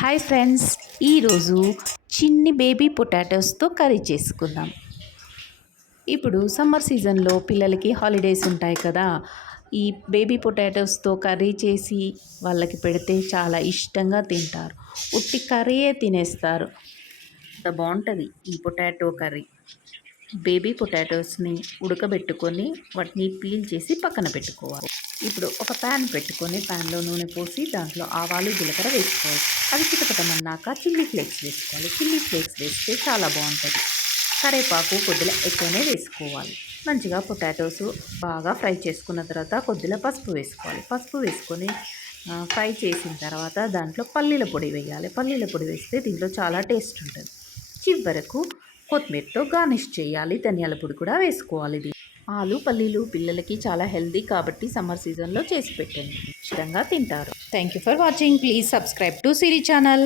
Hi friends, ఈరోజు చిన్ని baby పొటాటోస్తో curry చేసుకుందాం. ఇప్పుడు సమ్మర్ సీజన్లో పిల్లలకి హాలిడేస్ ఉంటాయి కదా. ఈ బేబీ పొటాటోస్తో కర్రీ చేసి వాళ్ళకి పెడితే చాలా ఇష్టంగా తింటారు. ఉట్టి కర్రీయే తినేస్తారు. అంత బాగుంటుంది ఈ పొటాటో కర్రీ. బేబీ పొటాటోస్ని ఉడకబెట్టుకొని వాటిని పీల్ చేసి పక్కన పెట్టుకోవాలి. ఇప్పుడు ఒక ప్యాన్ పెట్టుకొని ప్యాన్లో నూనె పోసి దాంట్లో ఆవాలు జీలకర్ర వేసుకోవాలి. అవి చిటపటమన్నాక చిల్లీ ఫ్లేక్స్ వేసుకోవాలి. చిల్లీ ఫ్లేక్స్ వేస్తే చాలా బాగుంటుంది. కరివేపాకు కొద్దిగా ఎక్కువనే వేసుకోవాలి. మంచిగా పొటాటోస్ బాగా ఫ్రై చేసుకున్న తర్వాత కొద్దిగా పసుపు వేసుకోవాలి. పసుపు వేసుకొని ఫ్రై చేసిన తర్వాత దాంట్లో పల్లీల పొడి వేయాలి. పల్లీల పొడి వేస్తే దీంట్లో చాలా టేస్ట్ ఉంటుంది. చివరకు కొత్తిమీరతో గార్నిష్ చేయాలి. ధనియాల పొడి కూడా వేసుకోవాలి. ఆలు పల్లీలు పిల్లలకి చాలా హెల్దీ కాబట్టి సమ్మర్ సీజన్లో చేసి పెట్టండి, ఇష్టంగా తింటారు. Thank you for watching. Please subscribe to Siri channel.